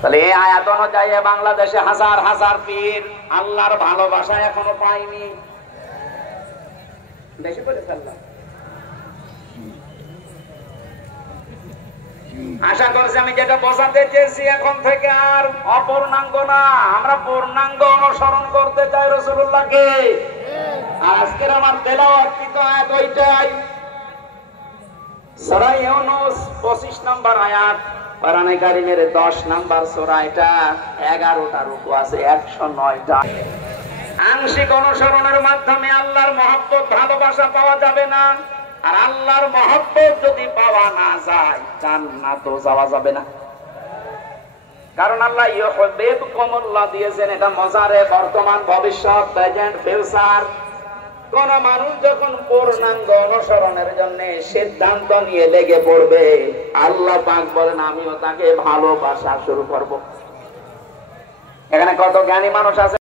তাহলে এই আয়াত অনুযায়ী বাংলাদেশে হাজার হাজার পীর আল্লাহর ভালোবাসা এখনো পায়নি। বেশি করে ফেললাম। আশা করছি আমি যেটা বোঝাতে চেয়েছি এখন থেকে আর অপূর্ণাঙ্গ না, আমরা পূর্ণাঙ্গ অনুসরণ করতে চাই রাসূলুল্লাহকে। আজকের আমার তেলাওয়াতকৃত আয়াত ওইটাই, সূরা ইউনূস 25 নম্বর আয়াত, কোরআনে কারীমের 10 নম্বর সূরা, এটা 11টা রুকু আছে, 109টা। আংশিক অনুসরণের মাধ্যমে আল্লাহর মহব্বত ভালোবাসা পাওয়া যাবে না, আর আল্লাহর মহব্বত যদি পাওয়া না যায় জান্নাতও যাওয়া যাবে না। কারণ আল্লাহ ইউহিব্বুকুমুল্লাহ দিয়েছেন, এটা মজারে বর্তমান ভবিষ্যৎ প্রেজেন্ট ফিউচার। কোন মানুষ যখন পূর্ণাঙ্গ অনুসরণের জন্য সিদ্ধান্ত নিয়ে লেগে পড়বে, আল্লাহ পাক বলেন আমিও তাকে ভালোবাসা শুরু করব। এখানে কত জ্ঞানী মানুষ আছে।